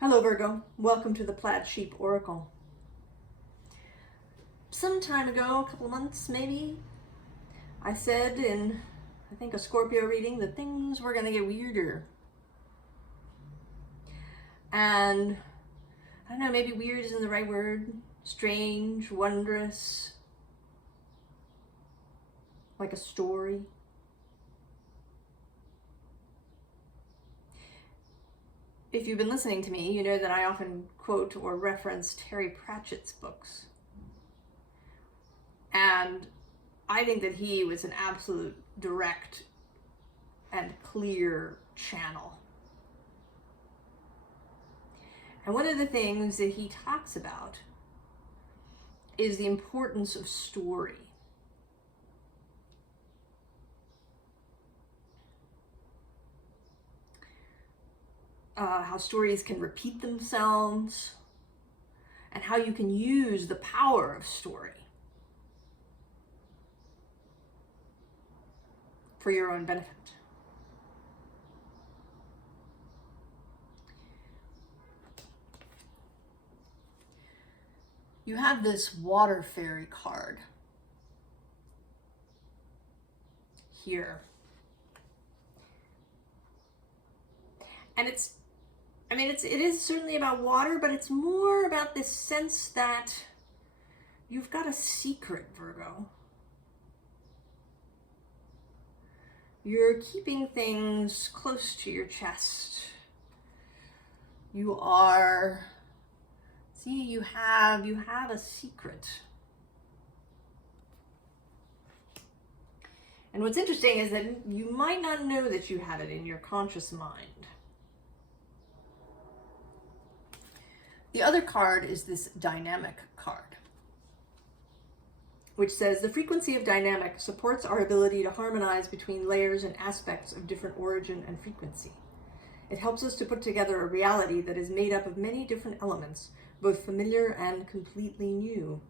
Hello Virgo, welcome to the Plaid Sheep Oracle. Some time ago, a couple of months maybe, I said in, I think, a Scorpio reading that things were going to get weirder. And I don't know, maybe weird isn't the right word. Strange, wondrous, like a story. If you've been listening to me, you know that I often quote or reference Terry Pratchett's books. And I think that he was an absolute direct and clear channel. And one of the things that he talks about is the importance of story. How stories can repeat themselves, and how you can use the power of story for your own benefit. You have this water fairy card here. And it is certainly about water, but it's more about this sense that you've got a secret, Virgo. You're keeping things close to your chest. You are, see, you have a secret. And what's interesting is that you might not know that you have it in your conscious mind. The other card is this dynamic card, which says the frequency of dynamic supports our ability to harmonize between layers and aspects of different origin and frequency. It helps us to put together a reality that is made up of many different elements, both familiar and completely new,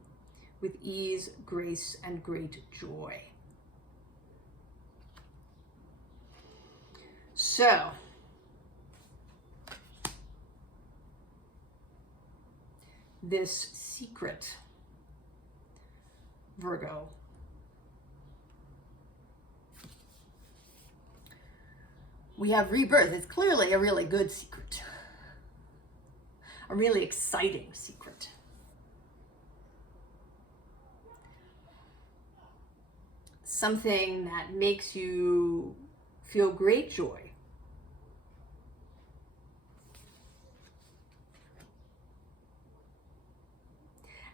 with ease, grace, and great joy. So, this secret, Virgo, we have rebirth. It's clearly a really good secret, a really exciting secret. Something that makes you feel great joy.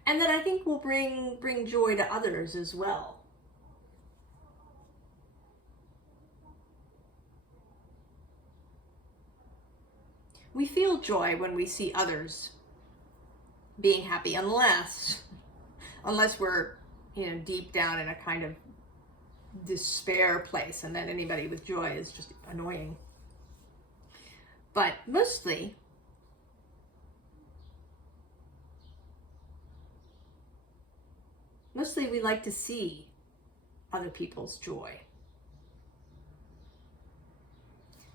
And that I think will bring joy to others as well. We feel joy when we see others being happy, unless we're, deep down in a kind of despair place, and then anybody with joy is just annoying. But mostly, we like to see other people's joy.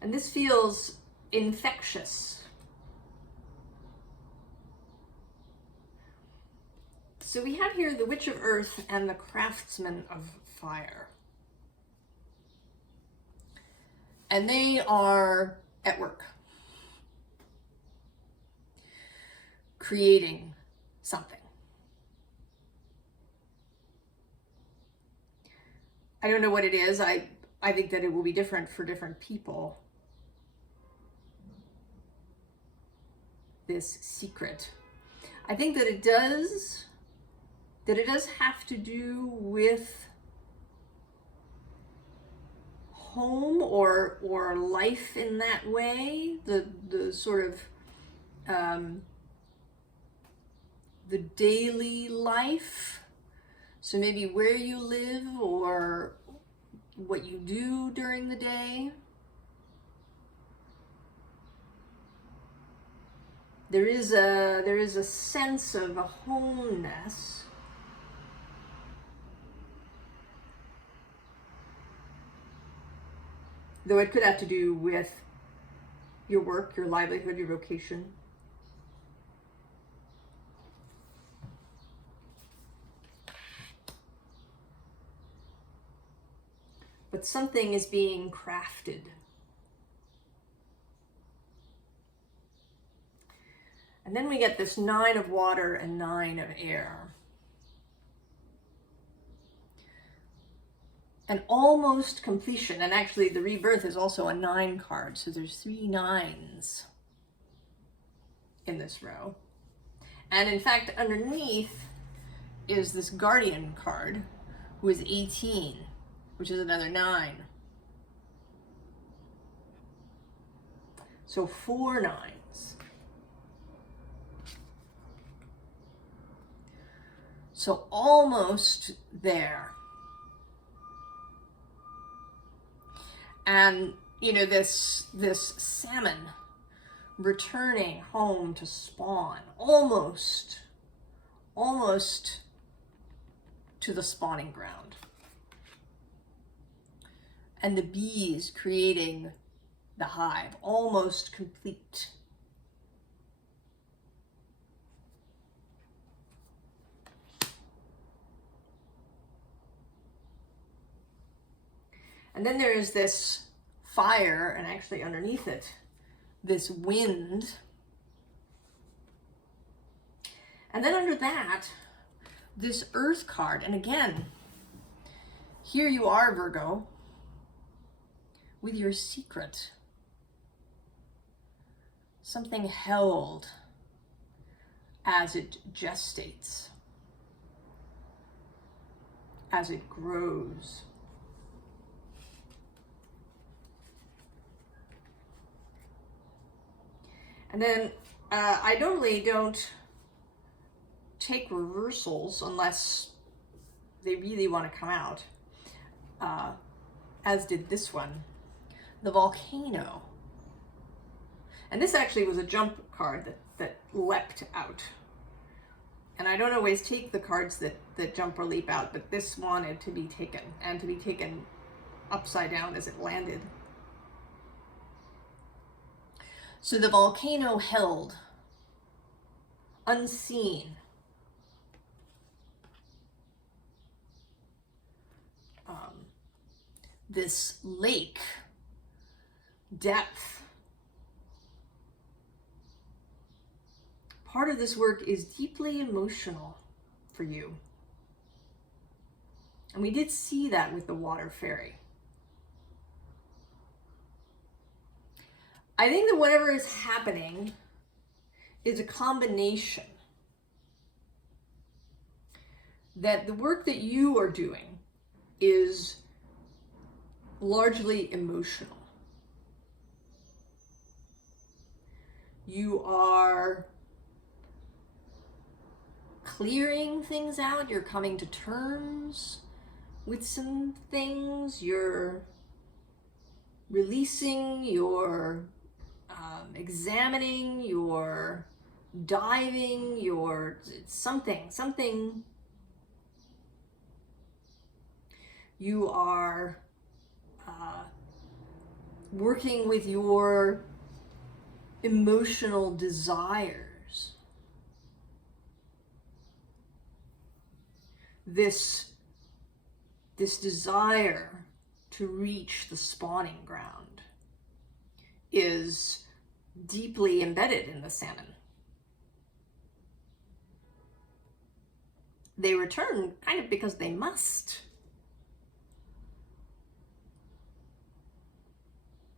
And this feels infectious. So we have here the Witch of Earth and the Craftsman of Fire. And they are at work, creating something. I don't know what it is. I think that it will be different for different people. This secret. I think that it does have to do with home or life in that way. The sort of the daily life. So maybe where you live or what you do during the day. There is a sense of a wholeness. Though it could have to do with your work, your livelihood, your vocation. but something is being crafted. And then we get this 9 of water and 9 of air. An almost completion, and actually the rebirth is also a 9 card, so there's 3 9s in this row. And in fact, underneath is this Guardian card, who is 18, which is another 9. So 4 9s. So almost there. And, you know, this salmon returning home to spawn, almost to the spawning ground. And the bees creating the hive, almost complete. And then there is this fire, and actually underneath it, this wind. And then under that, this earth card. And again, here you are, Virgo, with your secret. Something held as it gestates, as it grows. And then I normally don't take reversals unless they really want to come out, as did this one, the volcano. And this actually was a jump card that leapt out. And I don't always take the cards that jump or leap out, but this wanted to be taken, and to be taken upside down as it landed. So the volcano held, unseen, this lake, depth. Part of this work is deeply emotional for you. And we did see that with the water fairy. I think that whatever is happening is a combination. That the work that you are doing is largely emotional. You are clearing things out, you're coming to terms with some things, you're releasing, you're examining, you're diving, you're something. You are working with your emotional desires. This desire to reach the spawning ground is deeply embedded in the salmon. They return kind of because they must.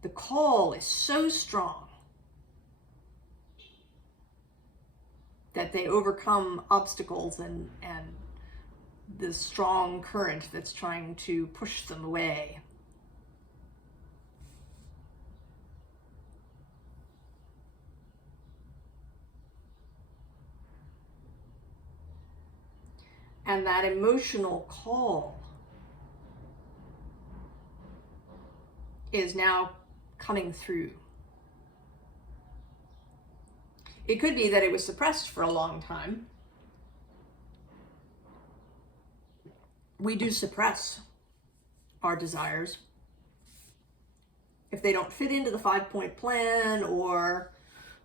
The call is so strong that they overcome obstacles and the strong current that's trying to push them away. And that emotional call is now coming through. It could be that it was suppressed for a long time. We do suppress our desires if they don't fit into the 5-point plan, or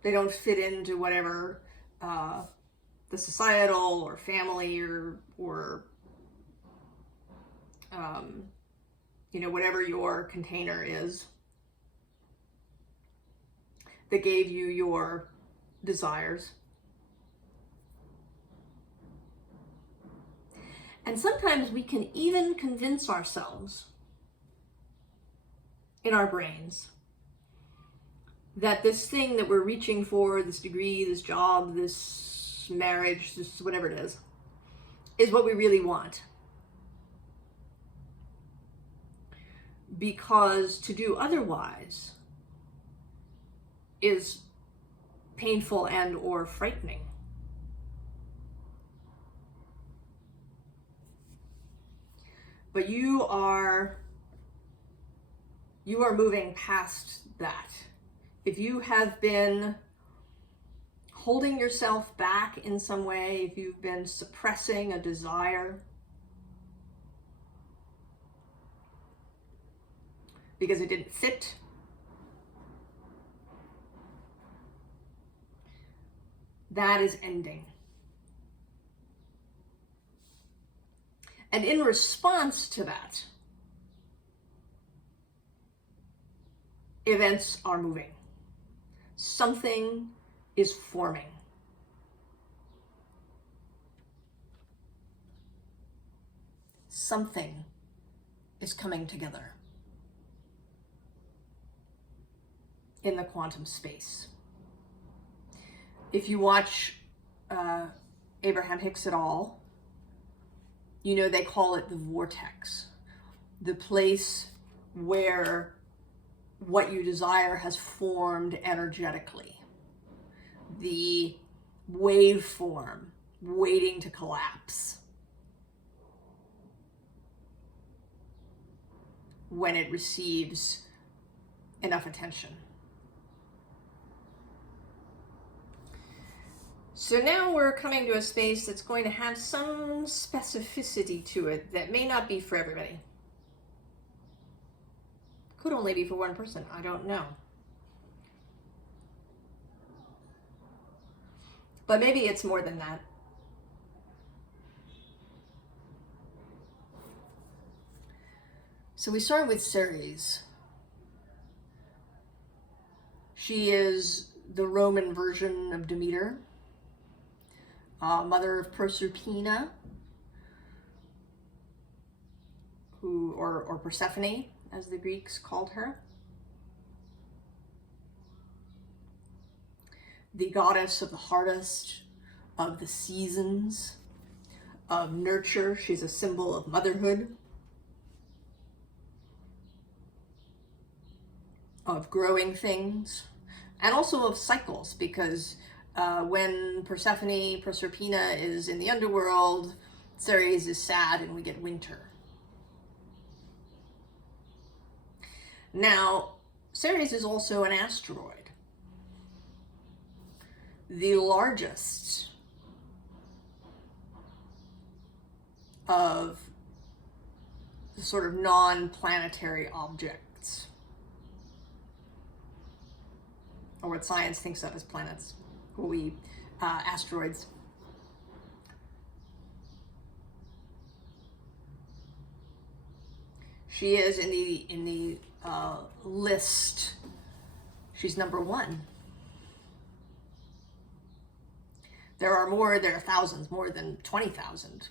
they don't fit into whatever the societal or family or you know, whatever your container is that gave you your desires. And sometimes we can even convince ourselves in our brains that this thing that we're reaching for, this degree, this job, this marriage, this whatever it is what we really want. Because to do otherwise is painful and or frightening. But you are moving past that. If you have been holding yourself back in some way, if you've been suppressing a desire because it didn't fit, that is ending. And in response to that, events are moving. Something is forming. Something is coming together in the quantum space. If you watch Abraham Hicks et al., you know they call it the vortex, the place where what you desire has formed energetically, the waveform waiting to collapse when it receives enough attention. So now we're coming to a space that's going to have some specificity to it that may not be for everybody. Could only be for one person, I don't know. But maybe it's more than that. So we start with Ceres. She is the Roman version of Demeter, mother of Proserpina, or Persephone, as the Greeks called her. The goddess of the harvest, of the seasons, of nurture. She's a symbol of motherhood, of growing things, and also of cycles, because when Proserpina is in the underworld, Ceres is sad and we get winter. Now, Ceres is also an asteroid, the largest of the sort of non-planetary objects, or what science thinks of as planets, or asteroids. She is in the list. She's number 1. There are thousands, more than 20,000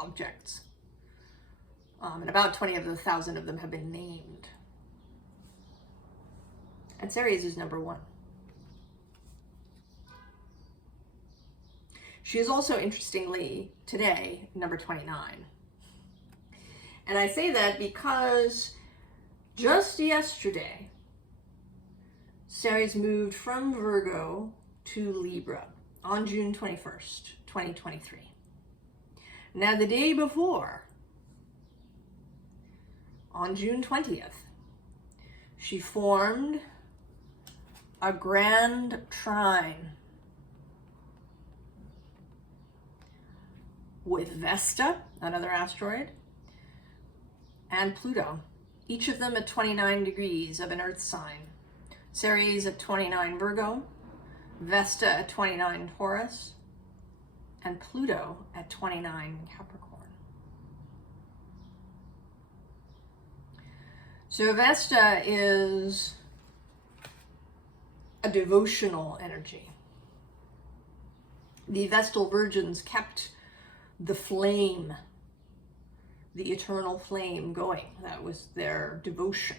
objects. And about 20,000 of them have been named. And Ceres is number 1. She is also, interestingly, today, number 29. And I say that because just yesterday, Ceres moved from Virgo to Libra on June 21st, 2023. Now, the day before, on June 20th, she formed a grand trine with Vesta, another asteroid, and Pluto, each of them at 29 degrees of an Earth sign. Ceres at 29 Virgo, Vesta at 29 Taurus, and Pluto at 29 Capricorn. So Vesta is a devotional energy. The Vestal Virgins kept the flame, the eternal flame going. That was their devotion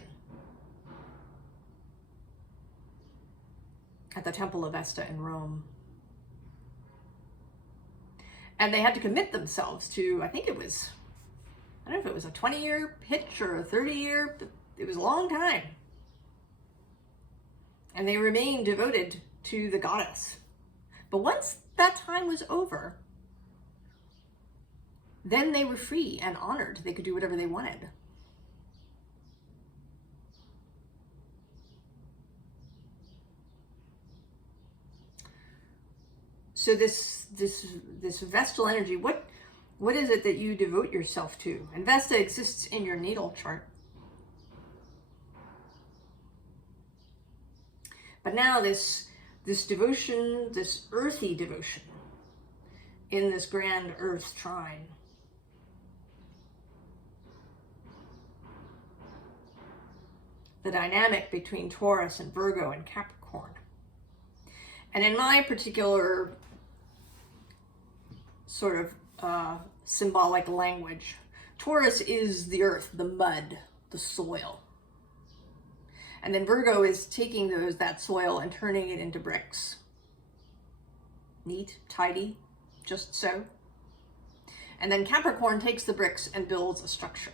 at the Temple of Vesta in Rome. And they had to commit themselves to, I don't know if it was a 20-year hitch or a 30-year, but it was a long time. And they remained devoted to the goddess. But once that time was over, then they were free and honored. They could do whatever they wanted. So this Vestal energy, what is it that you devote yourself to? And Vesta exists in your natal chart. But now this devotion, this earthy devotion in this grand earth trine, the dynamic between Taurus and Virgo and Capricorn. And in my particular sort of symbolic language, Taurus is the earth, the mud, the soil. And then Virgo is taking that soil and turning it into bricks. Neat, tidy, just so. And then Capricorn takes the bricks and builds a structure.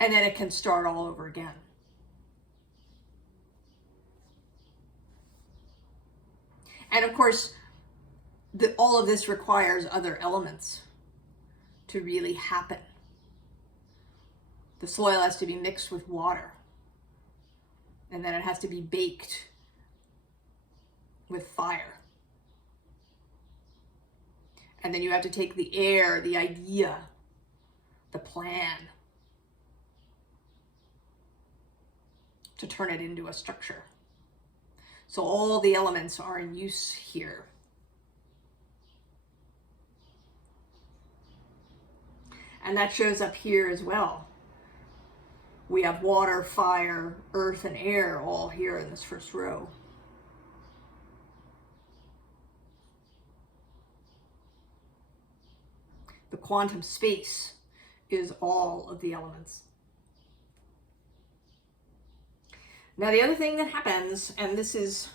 And then it can start all over again. And of course, all of this requires other elements to really happen. The soil has to be mixed with water. And then it has to be baked with fire. And then you have to take the air, the idea, the plan, to turn it into a structure. So all the elements are in use here. And that shows up here as well. We have water, fire, earth, and air all here in this first row. The quantum space is all of the elements. Now the other thing that happens, and this is,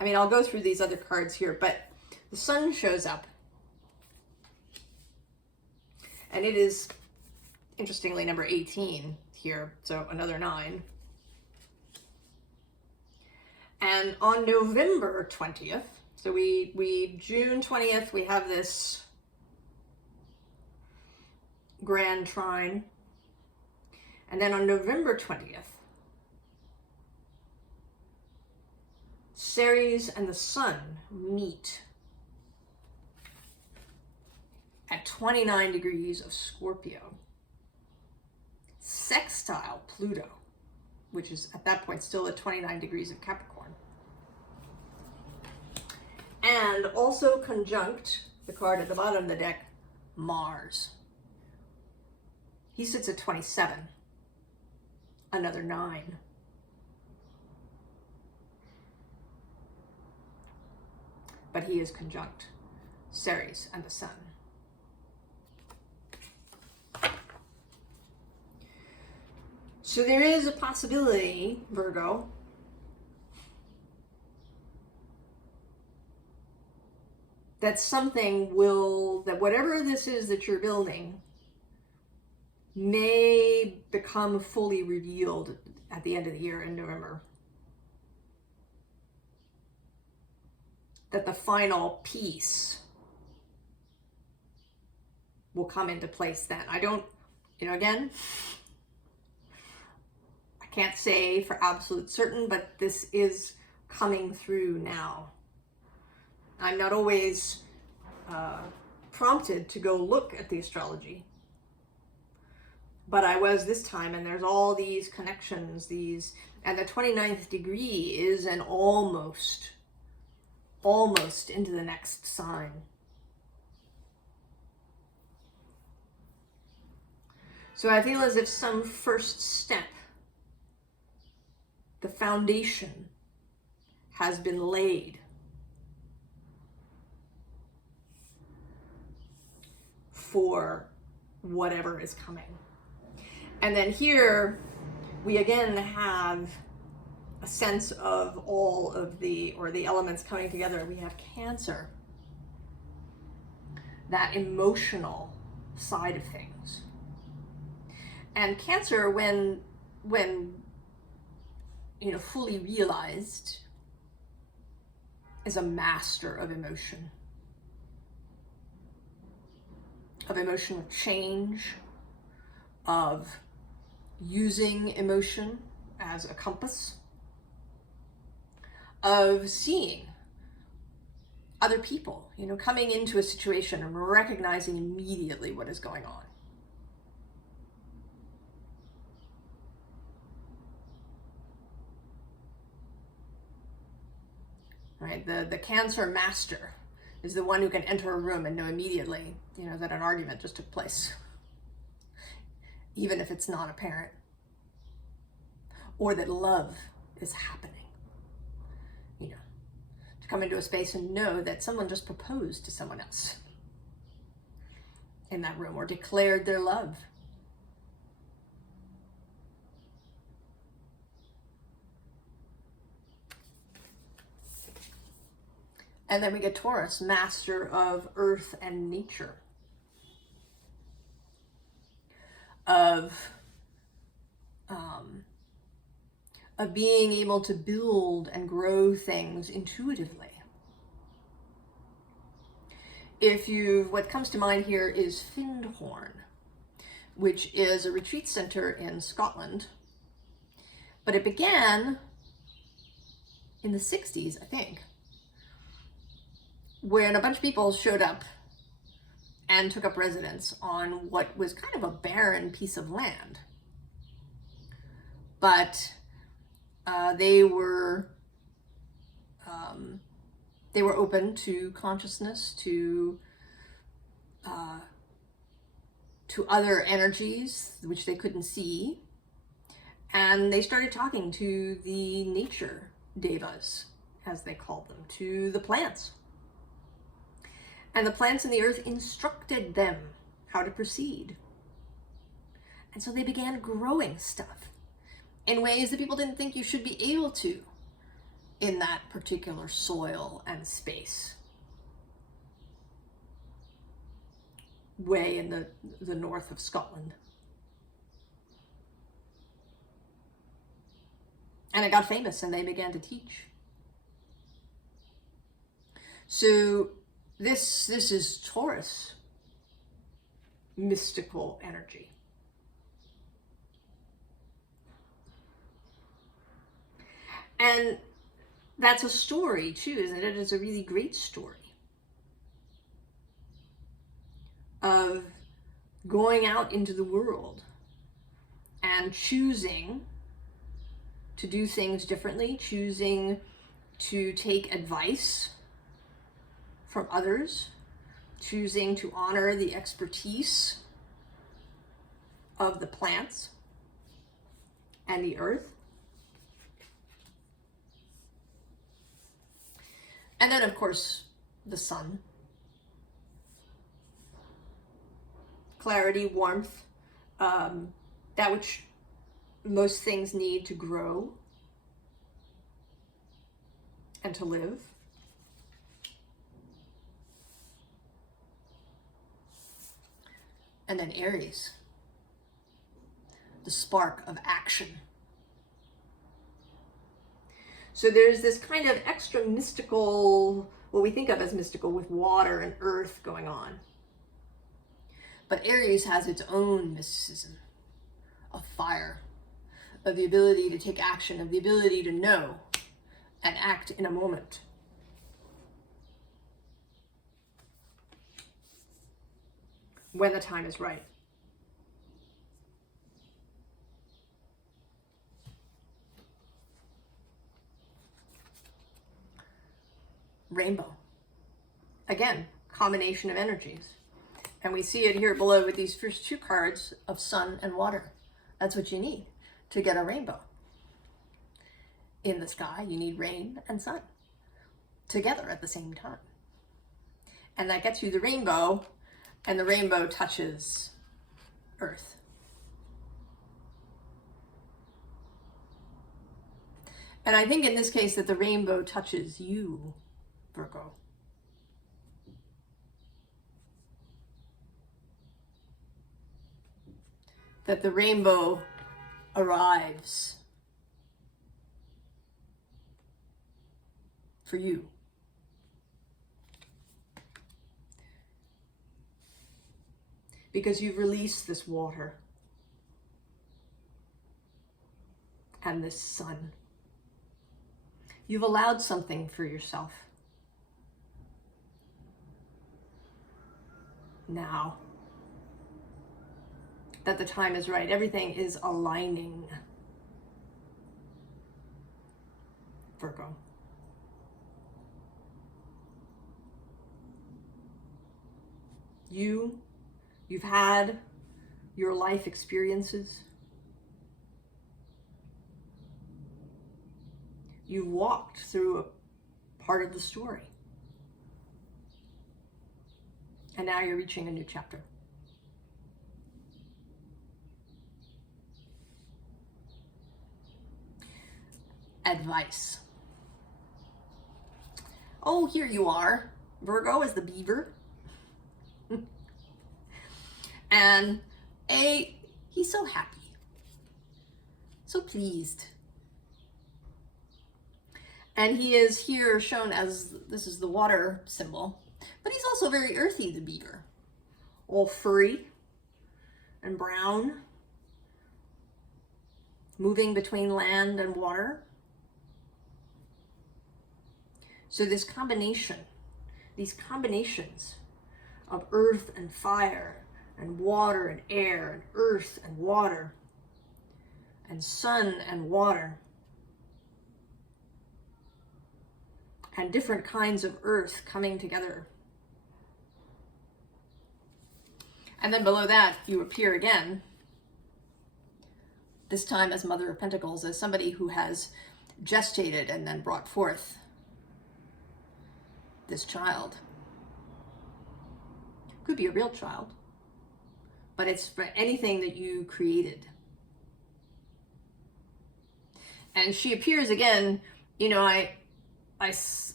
I'll go through these other cards here, but the sun shows up. And it is, interestingly, number 18 here, so another 9. And on November 20th, so June 20th, we have this grand trine. And then on November 20th, Ceres and the sun meet at 29 degrees of Scorpio, sextile Pluto, which is at that point still at 29 degrees of Capricorn, and also conjunct the card at the bottom of the deck, Mars. He sits at 27, another 9. But he is conjunct Ceres and the sun. So there is a possibility, Virgo, that that whatever this is that you're building may become fully revealed at the end of the year in November. That the final piece will come into place then. I don't, again, I can't say for absolute certain, but this is coming through now. I'm not always prompted to go look at the astrology, but I was this time, and there's all these connections, and the 29th degree is an almost into the next sign. So I feel as if some first step, the foundation, has been laid for whatever is coming. And then here we again have a sense of all of the elements coming together. We have Cancer, that emotional side of things. And Cancer, when fully realized, is a master of emotion, of emotional change, of using emotion as a compass, of seeing other people, coming into a situation and recognizing immediately what is going on. Right? The Cancer master is the one who can enter a room and know immediately, that an argument just took place, even if it's not apparent, or that love is happening. To come into a space and know that someone just proposed to someone else in that room, or declared their love. And then we get Taurus, master of earth and nature, of being able to build and grow things intuitively. What comes to mind here is Findhorn, which is a retreat center in Scotland, but it began in the 60s, I think, when a bunch of people showed up and took up residence on what was kind of a barren piece of land. But they were open to consciousness, to other energies which they couldn't see, and they started talking to the nature devas, as they called them, to the plants. And the plants in the earth instructed them how to proceed. And so they began growing stuff in ways that people didn't think you should be able to in that particular soil and space. Way in the north of Scotland. And it got famous and they began to teach. So this is Taurus mystical energy. And that's a story too, isn't it? It's a really great story of going out into the world and choosing to do things differently, choosing to take advice from others, choosing to honor the expertise of the plants and the earth. And then, of course, the sun. Clarity, warmth, that which most things need to grow and to live. And then Aries, the spark of action. So there's this kind of extra mystical, what we think of as mystical, with water and earth going on. But Aries has its own mysticism of fire, of the ability to take action, of the ability to know and act in a moment. When the time is right. Rainbow. Again, combination of energies. And we see it here below with these first two cards of sun and water. That's what you need to get a rainbow. In the sky, you need rain and sun together at the same time. And that gets you the rainbow, and the rainbow touches Earth. And I think in this case that the rainbow touches you, Virgo. That the rainbow arrives for you. Because you've released this water and this sun. You've allowed something for yourself. Now that the time is right, everything is aligning, Virgo. You've had your life experiences. You've walked through a part of the story. And now you're reaching a new chapter. Advice. Oh, here you are. Virgo is the beaver. And he's so happy, so pleased. And he is here shown as, this is the water symbol, but he's also very earthy, the beaver. All furry and brown, moving between land and water. So this combination, these combinations of earth and fire and water and air and earth and water and sun and water and different kinds of earth coming together. And then below that, you appear again, this time as Mother of Pentacles, as somebody who has gestated and then brought forth this child. Could be a real child, but it's for anything that you created. And she appears again, you know, I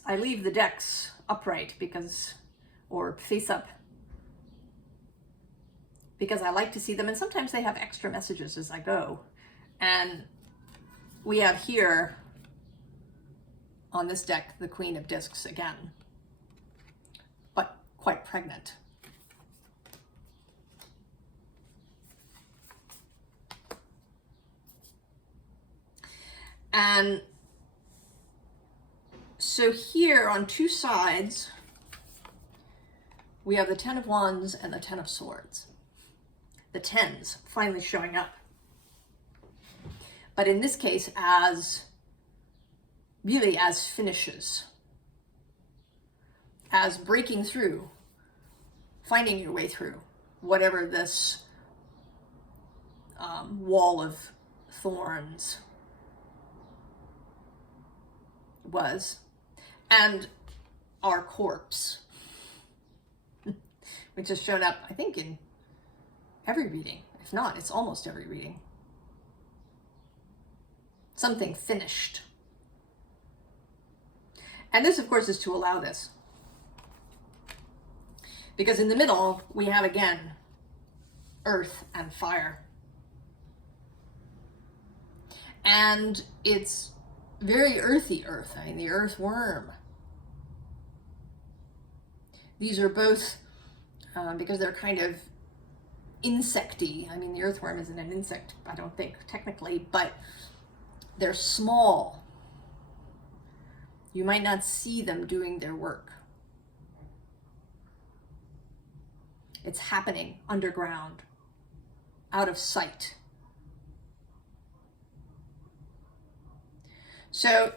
leave the decks upright because, or face up, because I like to see them, and sometimes they have extra messages as I go. And we have here on this deck the Queen of Discs again, but quite pregnant. And so here on two sides, we have the Ten of Wands and the Ten of Swords. The tens finally showing up. But in this case, as finishes, as breaking through, finding your way through whatever this wall of thorns was, and our corpse, which has shown up, I think, in every reading. If not, it's almost every reading. Something finished. And this, of course, is to allow this. Because in the middle, we have, again, earth and fire. And it's very earthy earth. I mean, the earthworm. These are both, because they're kind of insecty. I mean, the earthworm isn't an insect, I don't think, technically, but they're small. You might not see them doing their work. It's happening underground, out of sight. So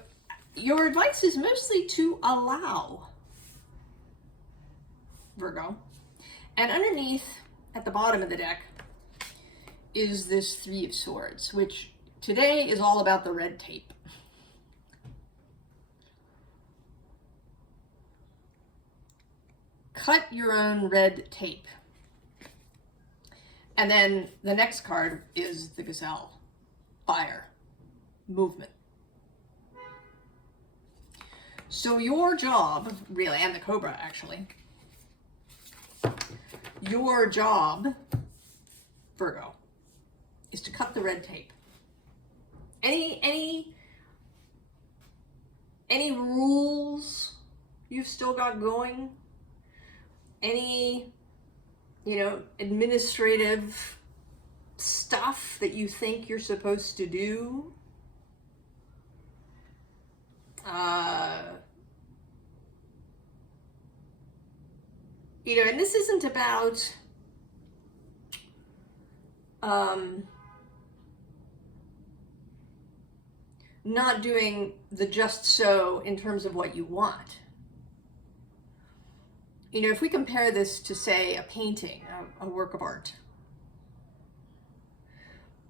your advice is mostly to allow, Virgo, And underneath, at the bottom of the deck, is this Three of Swords, which today is all about the red tape. Cut your own red tape. And then the next card is the Gazelle. Fire. Movement. So your job, really, and the Cobra actually, your job, Virgo, is to cut the red tape. Any rules you've still got going, any, you know, administrative stuff that you think you're supposed to do, you know, and this isn't about not doing the just so in terms of what you want. You know, if we compare this to, say, a painting, a work of art,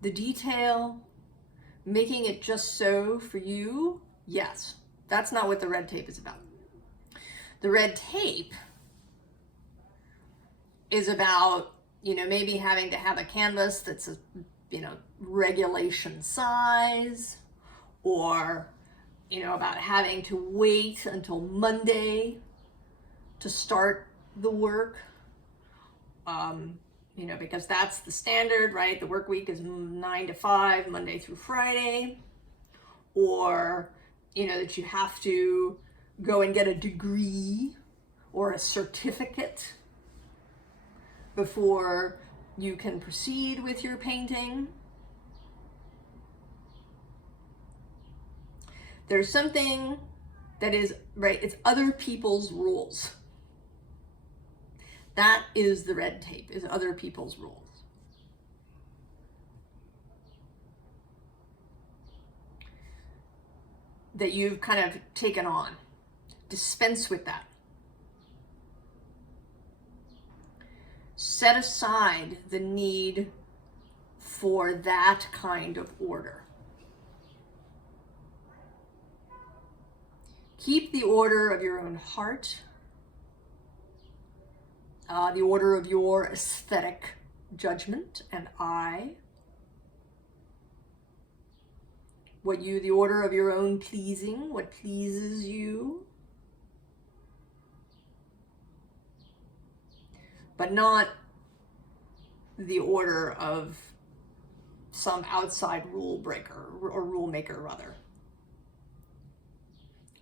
the detail, making it just so for you, yes, that's not what the red tape is about. The red tape is about, you know, maybe having to have a canvas that's a, you know, regulation size, or, you know, about having to wait until Monday to start the work, you know, because that's the standard, right? The work week is 9 to 5, Monday through Friday. Or, you know, that you have to go and get a degree or a certificate before you can proceed with your painting. There's something that is, right, it's other people's rules. That is the red tape, is other people's rules. That you've kind of taken on. Dispense with that. Set aside the need for that kind of order. Keep the order of your own heart, the order of your aesthetic judgment and eye, the order of your own pleasing, what pleases you, but not the order of some outside rule breaker or rule maker, rather.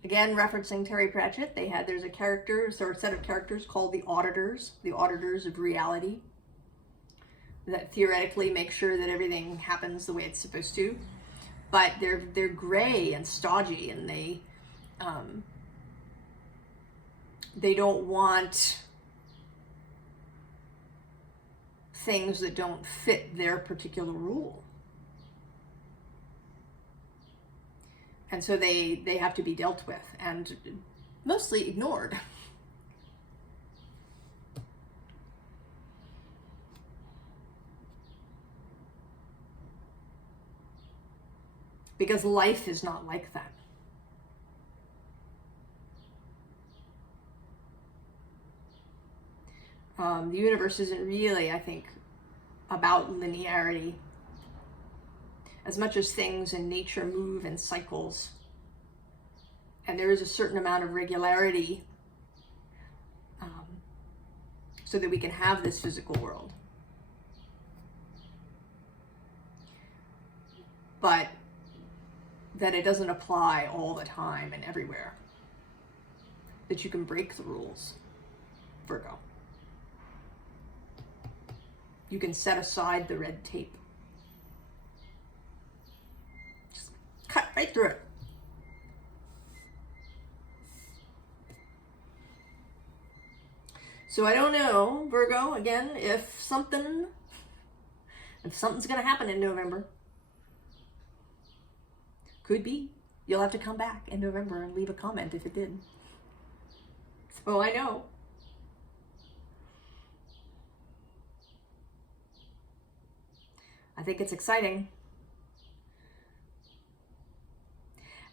Again, referencing Terry Pratchett, there's a set of characters called the auditors of reality, that theoretically make sure that everything happens the way it's supposed to, but they're gray and stodgy, and they don't want things that don't fit their particular rule. And so they have to be dealt with and mostly ignored. Because life is not like that. The universe isn't really, I think, about linearity. As much as things in nature move in cycles, and there is a certain amount of regularity so that we can have this physical world. But that it doesn't apply all the time and everywhere. That you can break the rules, Virgo. You can set aside the red tape. Just cut right through it. So I don't know, Virgo, again, if something's going to happen in November. Could be. You'll have to come back in November and leave a comment if it did. So I know. I think it's exciting.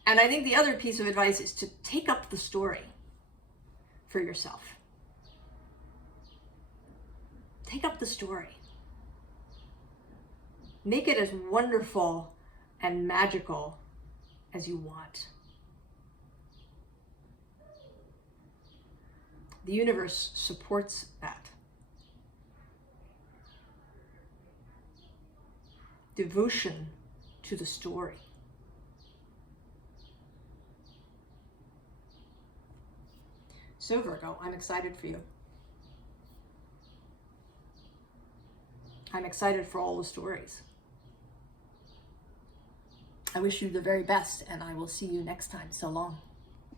And I think the other piece of advice is to take up the story for yourself. Take up the story. Make it as wonderful and magical as you want. The universe supports that. Devotion to the story. So Virgo, I'm excited for you. I'm excited for all the stories. I wish you the very best, and I will see you next time. So long.